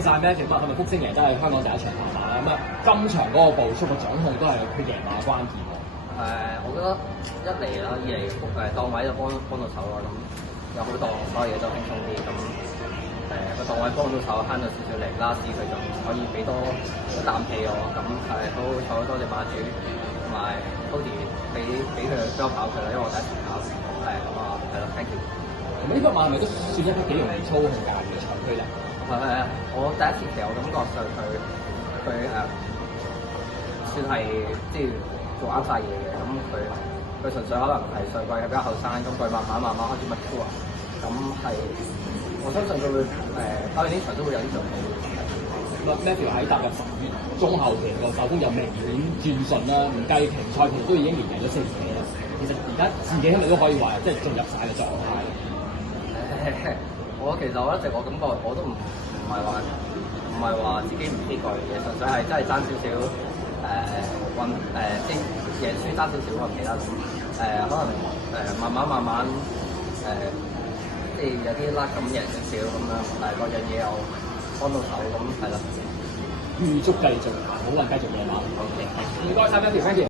晒 Matthew 咁啊，係咪福星贏真係香港第一場馬馬啦？咁啊，今場嗰個步速嘅掌控都係佢贏馬關鍵喎。我覺得一嚟啦，二嚟檔位就幫到手啦，咁有好檔，所有嘢都輕鬆啲。咁個檔位幫到手，慳咗少少力，last 佢仲可以俾多一啖氣我。咁好彩多謝馬主同埋 Cody 俾佢俾我跑佢啦，因為我第一次跑。係咯 ，thank you。咁呢匹馬係咪都算一匹幾容易操控駕馭嘅長距離？我第一次騎，我感覺上佢算係即係做啱晒嘢嘅。咁佢純粹可能係上季比較後生，咁佢慢慢開始 mature。咁係我相信佢會跑完呢場都會有啲進步。Matthew 喺踏入10月中後期個手風又明顯轉順啦，唔計停賽，其實都已經連贏咗4期啦。其實而家自己係咪都可以話即係進入晒嘅狀態？我其實我一直我感覺我都唔係話自己唔知過嘅嘢，純粹係真係爭少少即係贏輸爭少少運氣啦。咁可能慢慢即係有啲甩咁贏少少咁樣，但係嗰樣嘢我幫到手咁係啦。預祝繼續好運，繼續贏馬。OK，唔該晒 Matthew，thank you。